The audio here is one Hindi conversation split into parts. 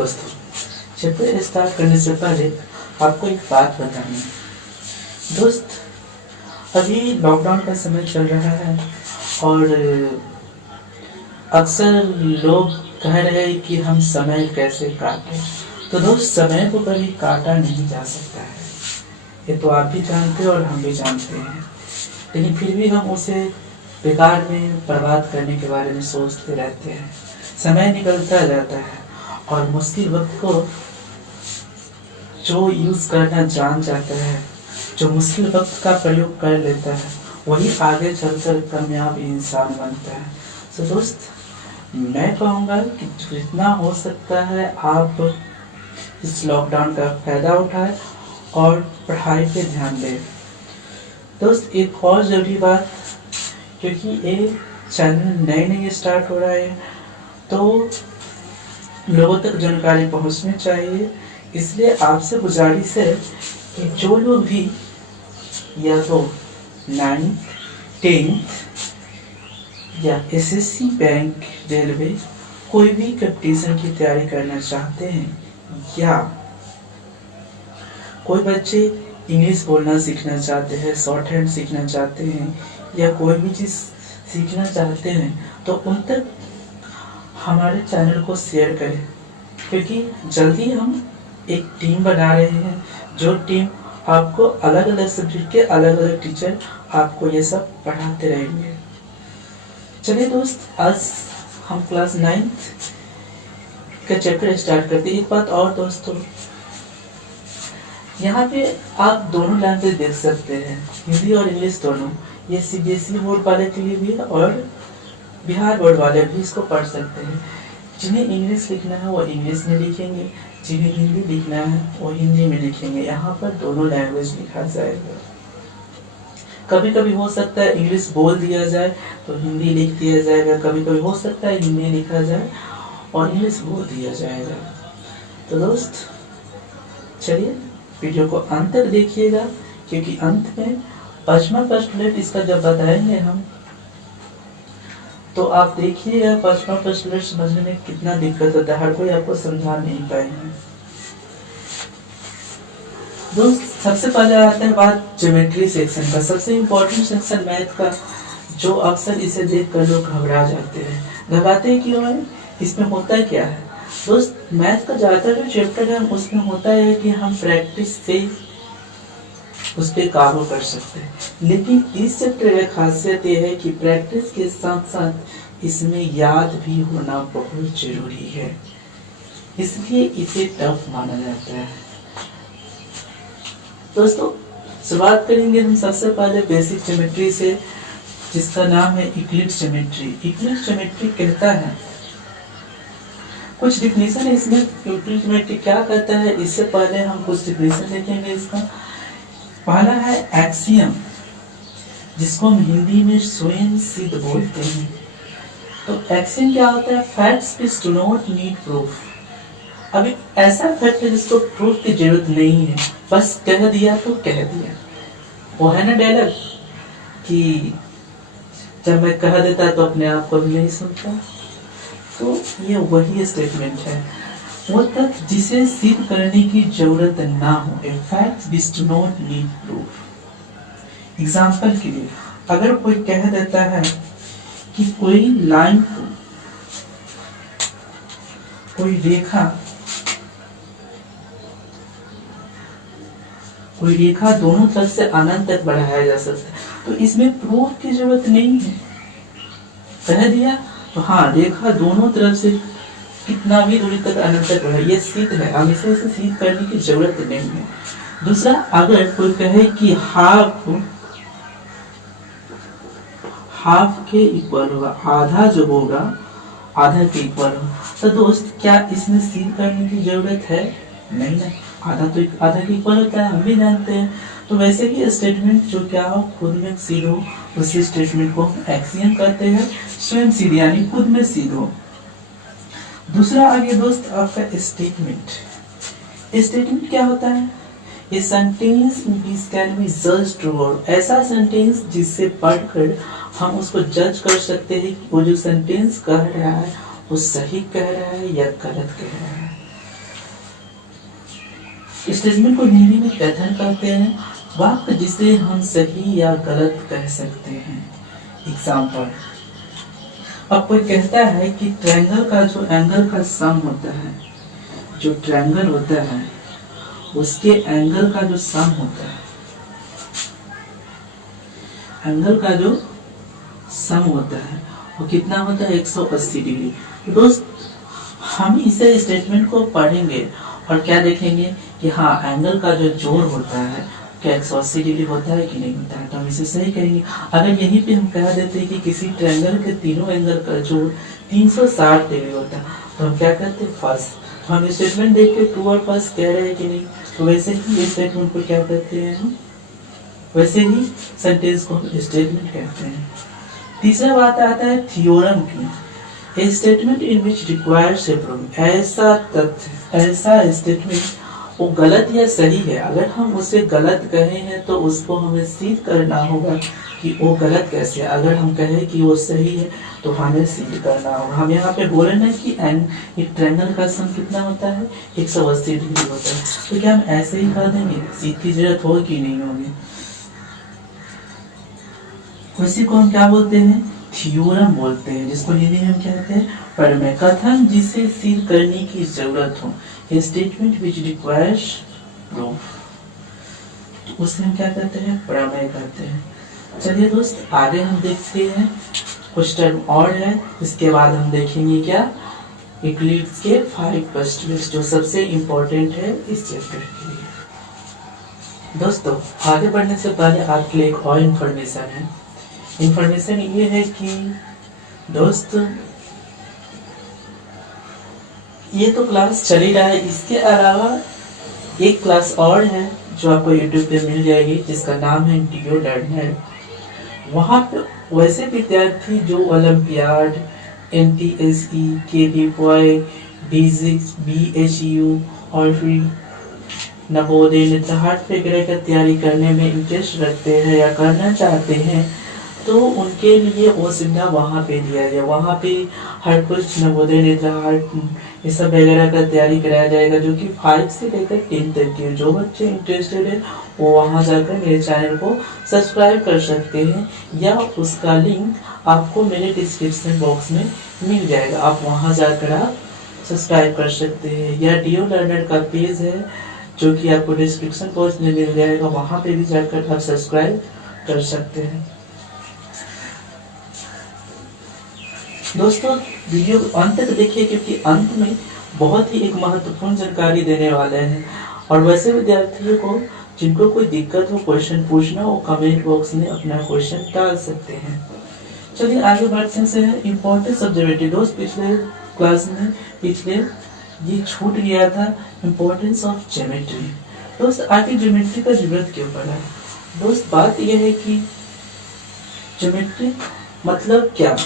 दोस्तों, चैप्टर स्टार्ट करने से पहले आपको एक बात बतानी है। दोस्त, अभी लॉकडाउन का समय चल रहा है और अक्सर लोग कह रहे हैं कि हम समय कैसे काटें। तो दोस्त, समय को कभी काटा नहीं जा सकता है, ये तो आप भी जानते हैं और हम भी जानते हैं। लेकिन फिर भी हम उसे बेकार में बर्बाद करने के बारे में सोचते रहते हैं। समय निकलता जाता है और मुश्किल वक्त को जो यूज करना जान जाता है, जो मुश्किल वक्त का प्रयोग कर लेता है, वही आगे चलकर कामयाब इंसान बनता है। तो दोस्त, मैं कहूँगा कि जितना हो सकता है आप इस लॉकडाउन का फायदा उठाएं और पढ़ाई पे ध्यान दें। दोस्त, एक और जरूरी बात, क्योंकि ये चैनल नए नए स्टार्ट हो रहा है तो लोगों तक जानकारी पहुंचनी चाहिए। इसलिए आपसे गुजारिश है कि जो लोग भी या तो 9th, 10th या एसएससी, बैंक, रेलवे कोई भी कंपटीशन की तैयारी करना चाहते हैं, या कोई बच्चे इंग्लिश बोलना सीखना चाहते हैं, शॉर्ट हैंड सीखना चाहते हैं, या कोई भी चीज़ सीखना चाहते हैं, तो उन तक हमारे चैनल को शेयर करें। क्योंकि जल्दी हम एक टीम बना रहे हैं, जो टीम आपको अलग अलग सब्जेक्ट के अलग अलग टीचर आपको ये सब पढ़ाते रहेंगे। चलिए दोस्त, आज हम क्लास 9th का चैप्टर स्टार्ट करते हैं। एक बात और दोस्तों, यहाँ पे आप दोनों लैंग्वेज देख सकते हैं, हिंदी और इंग्लिश दोनों। ये सीबीएसई बोर्ड वाले के लिए भी है और बिहार बोर्ड वाले भी इसको पढ़ सकते हैं। जिन्हें इंग्लिश लिखना है वो इंग्लिश में लिखेंगे, जिन्हें हिंदी लिखना है वो हिंदी में लिखेंगे। यहाँ पर दोनों लैंग्वेज लिखा जाएगा। कभी कभी हो सकता है इंग्लिश बोल दिया जाए तो हिंदी लिख दिया जाएगा, कभी कभी हो सकता है हिंदी लिखा जाए और इंग्लिश बोल दिया जाएगा। तो दोस्त, चलिए वीडियो को अंत तक देखिएगा, क्योंकि अंत में 5वां पोस्टुलेट इसका जब बताएंगे हम, तो आप देखिएगा 5वां पोस्टुलेट समझने में कितना दिक्कत होता है, हर कोई आपको समझा नहीं पाएंगे। दोस्त, सबसे पहले आता है बात ज्योमेट्री सेक्शन का, सबसे इम्पोर्टेंट सेक्शन मैथ का, जो अक्सर इसे देखकर लोग घबरा जाते हैं। घबराते क्यों है? इसमें होता क्या है दोस्त? मैथ का ज़्यादातर जो चैप्टर है उसमें होता है कि हम प्रैक्टिस से उस पर काबू कर सकते हैं, लेकिन इस चैप्टर की खासियत यह है कि प्रैक्टिस के साथ साथ इसमें याद भी होना बहुत जरूरी है, इसलिए इसे टफ माना जाता है। दोस्तों, शुरुआत करेंगे हम सबसे पहले बेसिक ज्योमेट्री से, जिसका नाम है यूक्लिड्स ज्योमेट्री। यूक्लिड्स ज्योमेट्री कहता है, कुछ डिफिनेशन है इसमें यूक्लिड्स ज्योमेट्री क्या कहता है, इससे पहले हम कुछ डिफिनेशन देखेंगे इसका। पहला है एक्सियम, जिसको हम हिंदी में स्वयं सिद्ध बोलते हैं। तो एक्सियम क्या होता है? Facts which do not need proof। अभी ऐसा फैक्ट है जिसको प्रूफ की जरूरत नहीं है, बस कह दिया तो कह दिया। वो है ना डायलॉग कि जब मैं कह देता तो अपने आप को भी नहीं सुनता। तो ये वही स्टेटमेंट है, वो तथ्य जिसे सिद्ध करने की जरूरत ना हो, a fact which do not need proof। Example के लिए, अगर कोई कह देता है कि कोई लाइन, कोई रेखा दोनों तरफ से अनंत तक बढ़ाया जा सकता है, तो इसमें प्रूफ की जरूरत नहीं है। कह दिया तो हाँ, रेखा दोनों तरफ से कितना भी दूरी तक अनंत तक बढ़े, ये सिद्ध है, हम इसे सिद्ध करने की जरूरत नहीं है। दूसरा, अगर कोई कहे कि हाफ के इक्वल होगा, आधा जो होगा आधा के इक्वल होगा, तो दोस्त क्या इसमें सिद्ध करने की जरूरत है? नहीं ना, आधा तो आधा के इक्वल होता है, हम भी जानते हैं। तो वैसे ही स्टेटमेंट जो क्या हो, खुद में सिद्ध हो, उसी स्टेटमेंट को हम एक्सियम कहते हैं, स्वयं सिद्ध यानी खुद में सिद्ध हो। दूसरा आगे दोस्त आपका स्टेटमेंट। स्टेटमेंट क्या होता है? ये sentence which can be judged true और ऐसा सेंटेंस जिससे पढ़कर हम उसको जज कर सकते हैं कि वो जो सेंटेंस कह रहा है वो सही कह रहा है या गलत कह रहा है। स्टेटमेंट को हिंदी में कथन कहते हैं, वाक्य जिसे हम सही या गलत कह सकते हैं। एग्जाम्पल, अब कोई कहता है कि ट्रायंगल का जो एंगल का सम होता है, जो ट्रायंगल होता है उसके एंगल का जो सम होता है, एंगल का जो सम होता है वो कितना होता है, 180 डिग्री। तो दोस्त हम इसे स्टेटमेंट को पढ़ेंगे और क्या देखेंगे कि हाँ एंगल का जो जोड़ होता है क्या 180 डिग्री होता है कि नहीं होता है, तो हम इसे सही करेंगे। अगर यहीं पे हम कह देते हैं कि किसी ट्रायंगल के तीनों एंगल का जोड़ 360 डिग्री होता है, तो हम क्या कहते हैं, फर्स्ट। तो हम स्टेटमेंट देख के ट्रू और फर्स्ट कह रहे हैं कि नहीं, तो वैसे ही स्टेटमेंट को क्या कहते हैं हम, वैसे ही सेंटेंस को स्टेटमेंट कहते हैं। तीसरा बात आता है थ्योरम की। A statement in which requires a proof, ऐसा तथ्य, ऐसा स्टेटमेंट वो गलत या सही है, अगर हम उसे गलत कहे हैं तो उसको हमें सिद्ध करना होगा कि वो गलत कैसे है। अगर हम कहें कि वो सही है तो हमें सिद्ध करना होगा। हम यहाँ पे बोले ना कि एक ट्रायंगल का सम कितना होता है, 180 डिग्री होता है, तो क्या हम ऐसे ही कर देंगे, सिद्ध की जरूरत होगी कि नहीं होगी। उसी को हम क्या बोलते हैं, थ्योरम बोलते हैं, जिसको हिंदी में हम कहते हैं प्रमेय। कथन जिसे सिद्ध करने की जरूरत हो, स्टेटमेंट विच रिक्वायर्स प्रूफ, तो उसे हम क्या कहते हैं, प्रमेय कहते हैं। चलिए दोस्त आगे हम देखते हैं, कुछ टर्म और है, इसके बाद हम देखेंगे क्या, यूक्लिड्स के 5 पोस्टुलेट्स जो सबसे इम्पोर्टेंट है इस चैप्टर के लिए। दोस्तों आगे बढ़ने से पहले आपके लिए एक और इन्फॉर्मेशन है। इन्फॉर्मेशन ये है कि दोस्त ये तो क्लास चल ही रहा है, इसके अलावा एक क्लास और है जो आपको यूट्यूब पे मिल जाएगी, जिसका नाम है डियो लर्नर। वहाँ पे वैसे विद्यार्थी जो ओलंपियाड, NTSE, KVY, डिजिक्स, BHU और फिर नवोदय नेत्रहाट वगैरह का तैयारी करने में इंटरेस्ट रखते हैं या करना चाहते हैं, तो उनके लिए वो सुविधा वहाँ पे दिया जाए। वहाँ पे हर कुछ नवोदय नेत्रहाट ये सब वगैरह का तैयारी कराया जाएगा, जो कि 5 से लेकर 10 तक के जो बच्चे इंटरेस्टेड है वो वहाँ जाकर मेरे चैनल को सब्सक्राइब कर सकते हैं, या उसका लिंक आपको मेरे डिस्क्रिप्शन बॉक्स में मिल जाएगा, आप वहाँ जाकर आप सब्सक्राइब कर सकते हैं। या डियो लर्नर का पेज है जो कि आपको डिस्क्रिप्शन बॉक्स में मिल जाएगा, वहाँ पे भी जाकर आप सब्सक्राइब कर सकते हैं। दोस्तों वीडियो अंत तक देखिए, क्योंकि अंत में बहुत ही एक महत्वपूर्ण जानकारी देने वाले हैं। और वैसे विद्यार्थियों को जिनको कोई दिक्कत हो, क्वेश्चन पूछना हो, कमेंट बॉक्स में अपना क्वेश्चन डाल सकते हैं। चलिए आगे बढ़ते हैं। Importance of geometry. दोस्त पिछले क्लास में ये छूट गया था, इम्पोर्टेंस ऑफ ज्योमेट्री। दोस्त आगे ज्योमेट्री का जरूरत क्यों पड़ा। दोस्त बात यह है कि ज्योमेट्री मतलब क्या,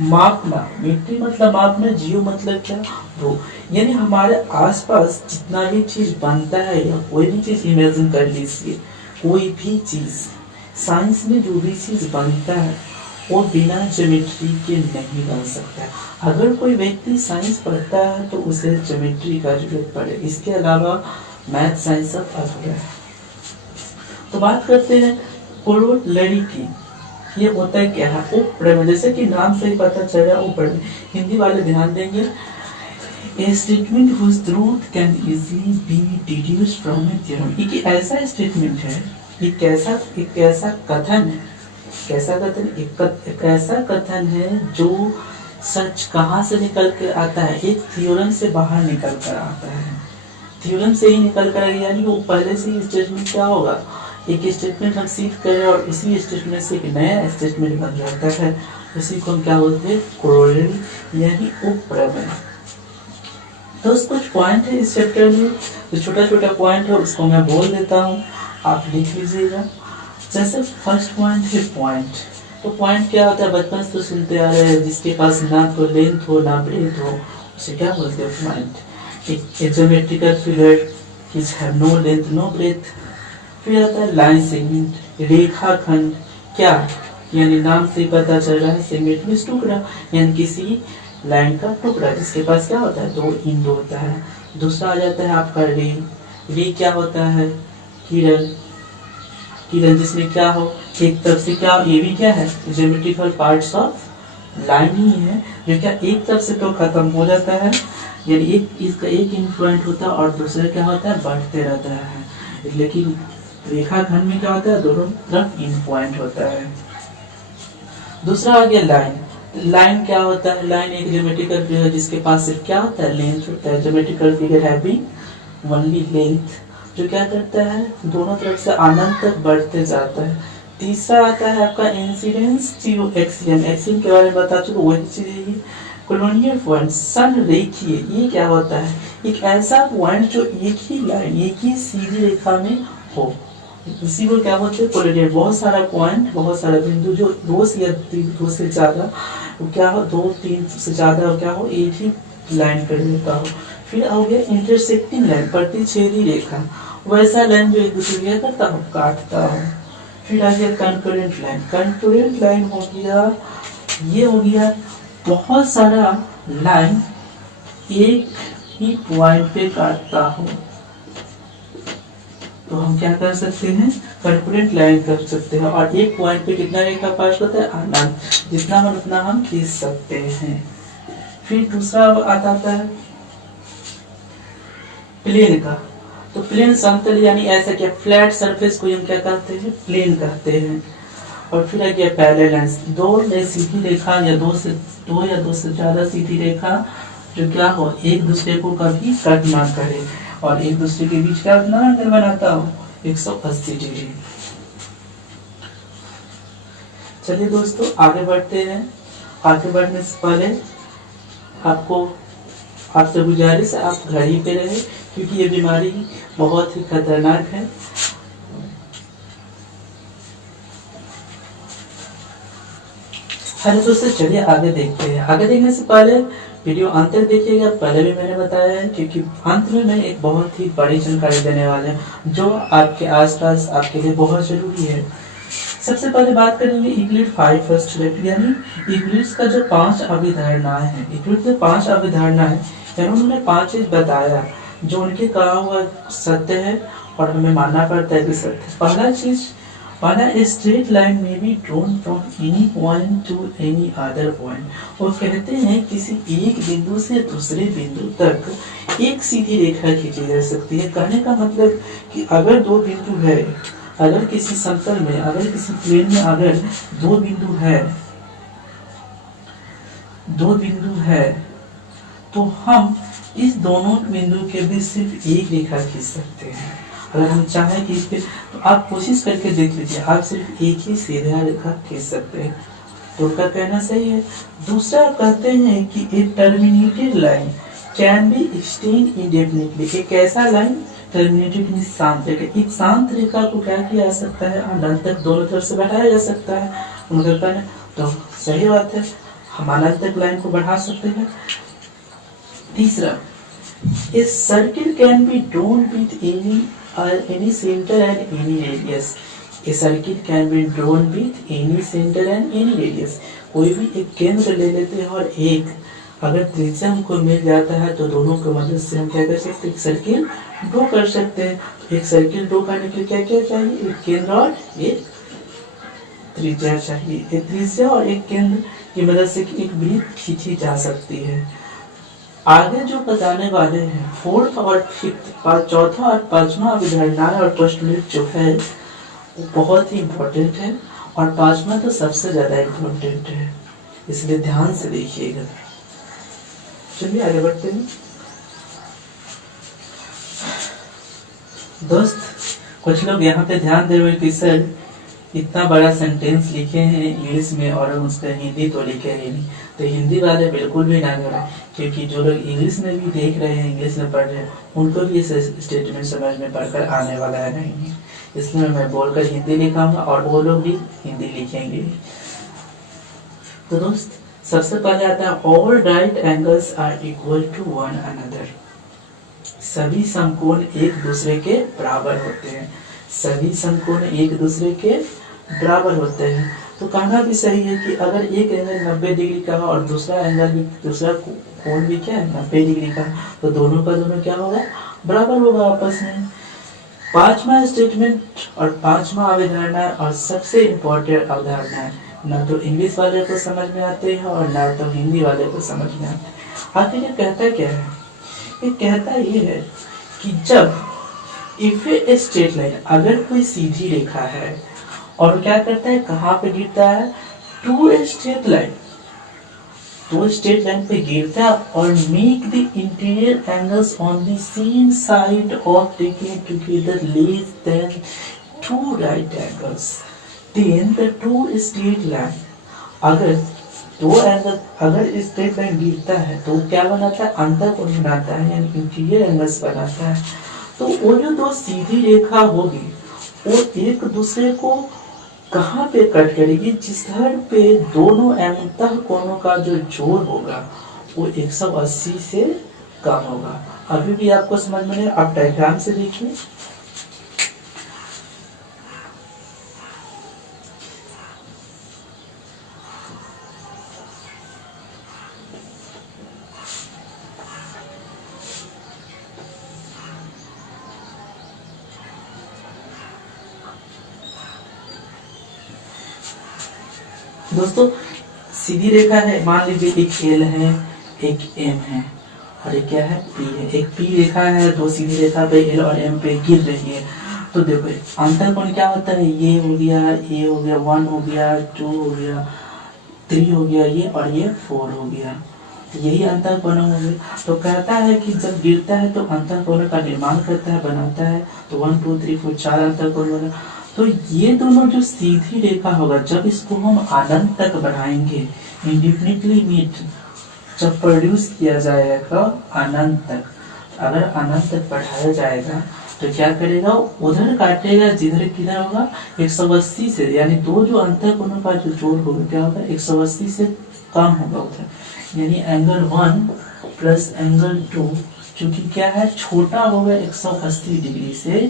मापना। मिट्टी मतलब मापना, जियो मतलब क्या, वो। यानी हमारे आसपास जितना भी चीज बनता है, या कोई भी चीज इमेजिन कर लीजिए, कोई भी चीज साइंस में जो भी चीज बनता है वो बिना ज्योमेट्री के नहीं बन सकता। अगर कोई व्यक्ति साइंस पढ़ता है तो उसे ज्योमेट्री का जरूरत पड़े, इसके अलावा मैथ साइंस सब अधूरा है। तो बात करते हैं कोरोलरी की। ये होता है क्या है, उपप्रमेय। जैसे कि नाम से ही पता चल रहा है, उपप्रमेय। हिंदी वाले ध्यान देंगे। A statement whose truth can easily be deduced from a theorem। ये ऐसा स्टेटमेंट है, एक ऐसा कथन है, एक ऐसा कथन है जो सच कहाँ से निकल के आता है, एक थ्योरम से बाहर निकल कर आता है। थ्योरम से ही निकल कर आएगा, यानी वो पहले से ही स्टेटमेंट क्या होगा, एक स्टेटमेंट हम सीख करें और इसी स्टेटमेंट से एक नया स्टेटमेंट बन जाता है, उसी को हम क्या बोलते हैं, कोरोलरी यानी उपप्रमेय। तो कुछ पॉइंट है इस चैप्टर में, जो छोटा छोटा पॉइंट है उसको मैं बोल देता हूँ, आप लिख लीजिएगा। जैसे फर्स्ट पॉइंट है पॉइंट। तो पॉइंट क्या होता है, बचपन से तो सुनते आ रहे हैं, जिसके पास ना तो लेंथ हो ना ब्रेथ हो उसे क्या बोलते हैं, पॉइंट। एक geometrical figure which have no length no breadth। फिर आता है लाइन सेगमेंट, रेखाखंड। क्या, यानी नाम से पता चल रहा है, सेगमेंट में टुकड़ा, यानी किसी लाइन का टुकड़ा जिसके पास क्या होता है, 2 एंड होता है। दूसरा आ जाता है आपका रे, रे क्या होता है, किरण, किरण जिसमें क्या हो, एक तरफ से क्या, ये भी क्या है, ज्योमेट्रिकल पार्ट्स ऑफ लाइन ही है, जो क्या एक तरफ से तो खत्म हो जाता है, यानी एक इसका एक इन पॉइंट होता है और दूसरा क्या होता है, बढ़ते रहता है। लेकिन रेखाखंड में क्या होता है, दोनों तरफ इन पॉइंट होता है। दूसरा आ गया लाइन। लाइन क्या होता है, लाइन एक ज्योमेट्रिकल फिगर है जिसके पास सिर्फ क्या होता है, लेंथ होता है। Geometrical figure having only length, जो क्या करता है, दोनों तरफ से अनंत तक बढ़ते जाता है। तीसरा आता है आपका इंसिडेंस टू एक्सियम। एक्सियम के बारे में बता चुके, वही चीज है। कोलोनियल पॉइंट संरेखीय, ये क्या होता है, एक ऐसा पॉइंट जो एक ही लाइन, एक ही सीधी रेखा में हो, इसी को क्या बोलते हैं, कोलोनियल। बहुत सारा पॉइंट, बहुत सारा बिंदु जो दो से ज्यादा क्या हो, दो तीन से ज्यादा क्या हो, एक ही लाइन पर रहता हो। फिर हो गया इंटरसेक्टिंग लाइन, प्रतिच्छेदी रेखा, वैसा लाइन जो एक दूसरे को क्या करता हो, काटता हो। फिर आ गया कंकरेंट लाइन। कंकरेंट लाइन हो गया, ये हो गया बहुत सारा लाइन एक ही पॉइंट पे काटता हो, तो हम क्या कर सकते हैं, कंकरेंट लाइन कर सकते हैं। और एक पॉइंट पे कितना रेखा पास होता है, अनंत, जितना मन उतना हम खींच सकते हैं। फिर दूसरा आता है प्लेन का। तो प्लेन समतल यानी ऐसा क्या, फ्लैट सरफेस को हम क्या कहते हैं, प्लेन कहते हैं। और फिर आ गया पैरेलल लाइंस, दो सीधी रेखा या दो से ज्यादा सीधी रेखा जो क्या हो, एक दूसरे को कभी कट ना करे और एक दूसरे के बीच क्या कितना एंगल बनाता हो, 180 डिग्री। चलिए दोस्तों आगे बढ़ते हैं। आगे बढ़ने से पहले आपसे गुजारिश है, आप घर ही पे रहे, क्योंकि ये बीमारी बहुत ही खतरनाक है। हेलो दोस्तों, चलिए आगे देखते हैं। आगे देखने से पहले वीडियो अंत तक देखिएगा। पहले भी मैंने बताया है, क्योंकि अंत में मैं एक बहुत ही बड़ी जानकारी देने वाले हैं जो आपके आसपास आपके लिए बहुत जरूरी है। सबसे पहले बात करेंगे यूक्लिड 5 फर्स्ट लेटर, यानी यूक्लिड का जो 5 अभिधारणाएं हैं। यूक्लिड के 5 अभिधारणाएं, यानी उन्होंने 5 चीज बताया जो उनके कहा हुआ सत्य है और हमें मानना पड़ता है कि सत्य। पहला स्ट्रेट लाइन में be drawn from any point two any other point. वो कहते हैं किसी एक बिंदु से दूसरे बिंदु तक एक सीधी रेखा खींची जा सकती है। कहने का मतलब कि अगर दो बिंदु है, अगर किसी समतल में, अगर किसी प्लेन में अगर दो बिंदु है तो हम इस दोनों बिंदु के बीच सिर्फ एक रेखा खींच सकते हैं। अगर हम चाहें कि इस पे, तो आप कोशिश करके देख लीजिए, आप सिर्फ एक ही सीधा रेखा खींच सकते हैं। तो उनका कहना सही है। दूसरा कहते हैं कि a terminated line can be extend indefinitely. एक ऐसा लाइन टर्मिनेटेड मींस शांत रेखा, एक शांत रेखा को क्या किया जा सकता है, अनंत तक दोनों तरफ से बढ़ाया जा सकता है। उनका कहना तो सही बात है, हम अनंत तक लाइन को बढ़ा सकते हैं। तीसरा, a circle can be drawn with any center and any radius. A circuit can be drawn with any center and any radius. कोई भी एक केंद्र ले लेते हैं और एक अगर त्रिज्या हमको मिल जाता है तो दोनों की मदद से हम क्या कर सकते हैं, एक सर्किल ड्रॉ कर सकते हैं। तो एक सर्किल ड्रॉ करने के लिए क्या क्या चाहिए, एक केंद्र और एक त्रिज्या चाहिए। एक त्रिज्या और एक केंद्र की मदद से एक वृत्त खींची जा सकती है। आगे जो बताने वाले हैं फोर्थ और फिफ्थ, चौथा और पांचवा अभिधारणाएं और पोस्टुलेट जो है वो बहुत ही इम्पोर्टेंट है और पांचवा तो सबसे ज्यादा इम्पोर्टेंट है, इसलिए ध्यान से देखिएगा। चलिए आगे बढ़ते हैं दोस्त। कुछ लोग यहाँ पे ध्यान दे रहे हैं कि सर इतना बड़ा सेंटेंस लिखे हैं इंग्लिश में और उसका हिंदी तो लिखे ही नहीं। तो हिंदी वाले बिल्कुल भी ना करें, क्योंकि जो लोग इंग्लिश में भी देख रहे हैं, इंग्लिश में पढ़ रहे हैं, उनको भी इस स्टेटमेंट समझ में पढ़कर आने वाला है नहीं। इसलिए मैं बोलकर हिंदी लिखाऊंगा और वो लोग भी हिंदी लिखेंगे। तो दोस्त सबसे पहले आता है all right angles are equal to one another. सभी समकोण एक दूसरे के बराबर होते हैं। सभी समकोण एक दूसरे के बराबर होते हैं। तो कहना भी सही है कि अगर एक एंगल 90 डिग्री का हो और दूसरा एंगल भी, दूसरा कोण भी क्या है 90 डिग्री का, तो दोनों का दोनों क्या होगा, बराबर होगा आपस में। पांचवा स्टेटमेंट और पांचवा अवधारणा और सबसे इम्पोर्टेंट अवधारणा है, ना तो इंग्लिश वाले को समझ में आते हैं और ना तो हिंदी वाले को समझ में आते हैं। आखिर ये कहता क्या है? ये कहता ये है कि जब इफ ए स्ट्रेट लाइन, अगर कोई सीधी रेखा है और क्या करता है, कहाँ पे गिरता है, टू ए स्ट्रेट लाइन, तो स्ट्रेट लाइन पे गिरता है और make the interior angles on the same side of taking together less than two right angles, then the two straight line, अगर दो एंगल, अगर स्ट्रेट लाइन गिरता है तो क्या बनाता है, अंतःकोण बनाता है, यानी इंटीरियर एंगल्स बनाता है। तो वो जो दो सीधी रेखा होगी वो एक दूसरे को कहाँ पे कट करेगी, जिस धड़ पे दोनों अंतःकोणों का जो जोड़ होगा वो 180 से कम होगा। अभी भी आपको समझ में नहीं, आप डायग्राम से देखिए। दोस्तों सीधी रेखा है, मान लीजिए एक एल है, एक एम है और एक क्या है, पी है। एक पी रेखा है, दो सीधी रेखा पे एल और एम पे गिर रही है। तो देखो अंतःकोण क्या होता है, ये हो गया, ये हो गया, 1 हो गया, 2 हो गया, 3 हो गया, ये और ये 4 हो गया, यही अंतःकोण हो गए। तो कहता है कि जब गिरता है तो अंतःकोण का निर्माण करता है, बनाता है। तो 1 2 3 4 4 अंतःकोण बना। तो ये दोनों जो सीधी रेखा होगा, जब इसको हम अनंत तक बढ़ाएंगे, इंडिफिनिटली मीट जब प्रोड्यूस किया जाएगा अनंत तक, अगर अनंत तक बढ़ाया जाएगा तो क्या करेगा, उधर काटेगा जिधर किधर होगा 180 से, यानी दो जो अंतःकोणों का जो जोड़ होगा क्या होगा, 180 से कम होगा उधर, यानी एंगल 1 प्लस एंगल 2 क्योंकि क्या है, छोटा होगा 180 डिग्री से,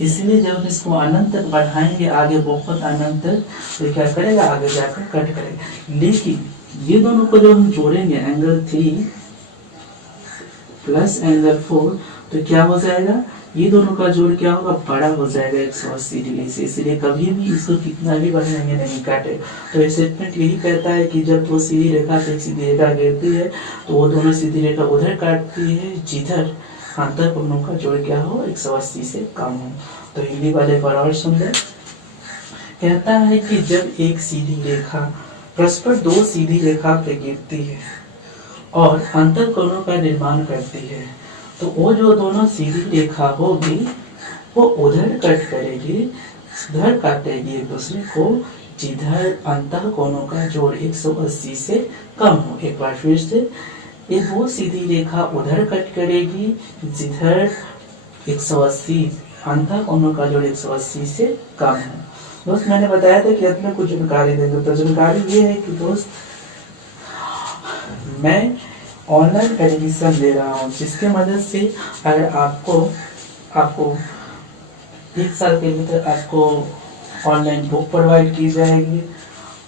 इसलिए जब इसको अनंत तक बढ़ाएंगे, आगे बहुत अनंत तक, तो क्या करेगा, आगे जाकर कट करेगा। लेकिन ये दोनों को जब हम जोड़ेंगे, एंगल 3 प्लस एंगल 4, तो क्या हो जाएगा, ये दोनों का जोड़ क्या होगा, बड़ा हो जाएगा 180 डिग्री से, इसलिए कभी भी इसको कितना भी बढ़ाएंगे नहीं काटे। तो स्टेटमेंट यही कहता है कि जब दो सीधी रेखा से एक सीधी रेखा गिरती है तो वो दोनों सीधी रेखा उधर काटती है जिधर अंतःकोणों का जोड़ क्या हो, 180 से कम हो। तो हिंदी वाले पर और सुंदर कहता है कि जब एक सीधी रेखा परस्पर दो सीधी रेखा पे गिरती है और अंतःकोणों का निर्माण करती है, तो वो जो दोनों सीधी रेखा होगी वो उधर कट करेगी, उधर काटेगी एक दूसरे को, जिधर अंतःकोणों का जोड़ 180 से कम हो। एक बार फिर से, ये वो सीधी रेखा उधर कट करेगी जिधर 180 अंतःकोणों का जोड़ 180 से कम है। दोस्त मैंने बताया था कि अपने कुछ जानकारी देंगे, तो जानकारी ये है कि दोस्त मैं ऑनलाइन एडमिशन ले रहा हूँ, जिसके मदद से अगर आपको 1 साल के भीतर आपको ऑनलाइन बुक प्रोवाइड की जाएगी।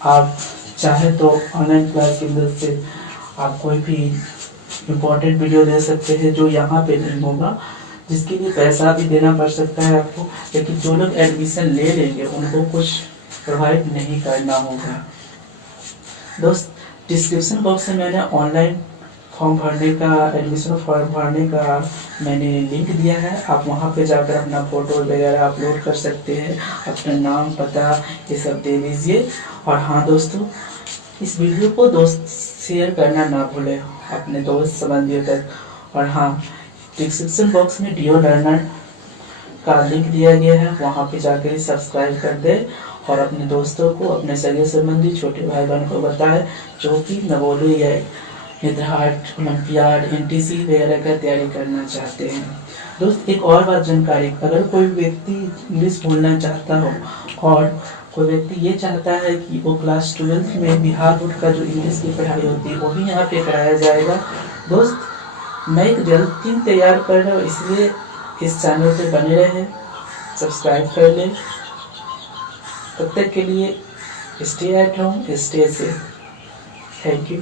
आप चाहे तो ऑनलाइन क्लास की मदद से आप कोई भी इम्पोर्टेंट वीडियो दे सकते हैं जो यहाँ पे नहीं होगा, जिसके लिए पैसा भी देना पड़ सकता है आपको, लेकिन जो लोग एडमिशन ले लेंगे उनको कुछ प्रोवाइड नहीं करना होगा। दोस्त डिस्क्रिप्शन बॉक्स में मैंने ऑनलाइन फॉर्म भरने का, एडमिशन फॉर्म भरने का मैंने लिंक दिया है, आप वहाँ पे जाकर अपना फ़ोटो वगैरह अपलोड कर सकते हैं, अपना नाम पता ये सब दे दीजिए। और हाँ दोस्तों, इस वीडियो को दोस्त शेयर करना ना भूलें अपने दोस्त संबंधियों तक। और हाँ, डिस्क्रिप्शन बॉक्स में डियो लर्नर का लिंक दिया गया है, वहाँ पे जाकर सब्सक्राइब कर दें और अपने दोस्तों को, अपने सगे संबंधी छोटे भाई बहन को बताएं जो कि नवोदय या निधाट, ओलंपियाड, एनटीसी वगैरह का तैयारी करना चाहते हैं। दोस्त एक और बात जानकारी, अगर कोई व्यक्ति इंग्लिश बोलना चाहता हो और कोई व्यक्ति ये चाहता है कि वो क्लास 12th में बिहार बोर्ड का जो इंग्लिश की पढ़ाई होती है वो भी यहाँ पे कराया जाएगा। दोस्त मैं एक जल्द टीम तैयार कर रहा हूँ, इसलिए इस चैनल पे बने रहें, सब्सक्राइब कर लें। तब तक के लिए stay at home, stay safe. Thank you.